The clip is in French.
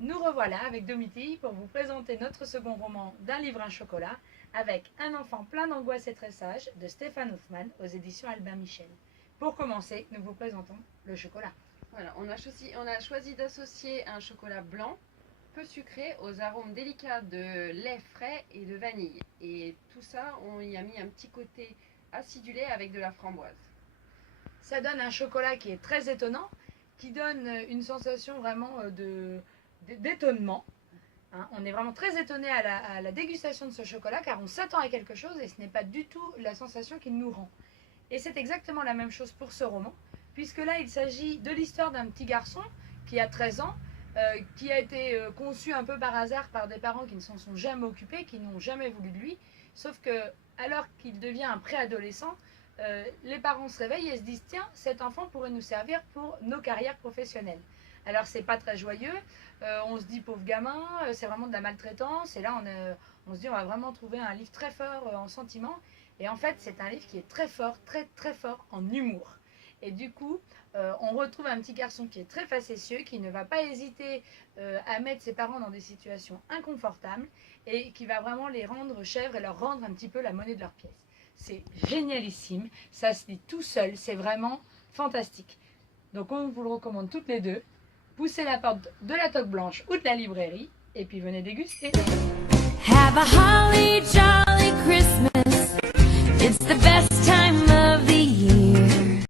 Nous revoilà avec Domitille pour vous présenter notre second roman d'un livre un chocolat avec Un enfant plein d'angoisse et très sage de Stéphane Hoffmann aux éditions Albin Michel. Pour commencer, nous vous présentons le chocolat. Voilà, on a choisi d'associer un chocolat blanc, peu sucré, aux arômes délicats de lait frais et de vanille. Et tout ça, on y a mis un petit côté acidulé avec de la framboise. Ça donne un chocolat qui est très étonnant, qui donne une sensation vraiment d'étonnement. Hein, on est vraiment très étonné à la dégustation de ce chocolat car on s'attend à quelque chose et ce n'est pas du tout la sensation qu'il nous rend. Et c'est exactement la même chose pour ce roman, puisque là il s'agit de l'histoire d'un petit garçon qui a 13 ans, qui a été conçu un peu par hasard par des parents qui ne s'en sont jamais occupés, qui n'ont jamais voulu de lui, sauf que alors qu'il devient un préadolescent, les parents se réveillent et se disent tiens, cet enfant pourrait nous servir pour nos carrières professionnelles. Alors c'est pas très joyeux, on se dit pauvre gamin, c'est vraiment de la maltraitance, et là on se dit on va vraiment trouver un livre très fort en sentiments, et en fait c'est un livre qui est très fort, très très fort en humour. Et du coup, on retrouve un petit garçon qui est très facétieux, qui ne va pas hésiter à mettre ses parents dans des situations inconfortables, et qui va vraiment les rendre chèvres et leur rendre un petit peu la monnaie de leur pièce. C'est génialissime, ça se lit tout seul, c'est vraiment fantastique. Donc on vous le recommande toutes les deux. Poussez la porte de la toque blanche ou de la librairie et puis venez déguster. Have a holly jolly Christmas. It's the best time.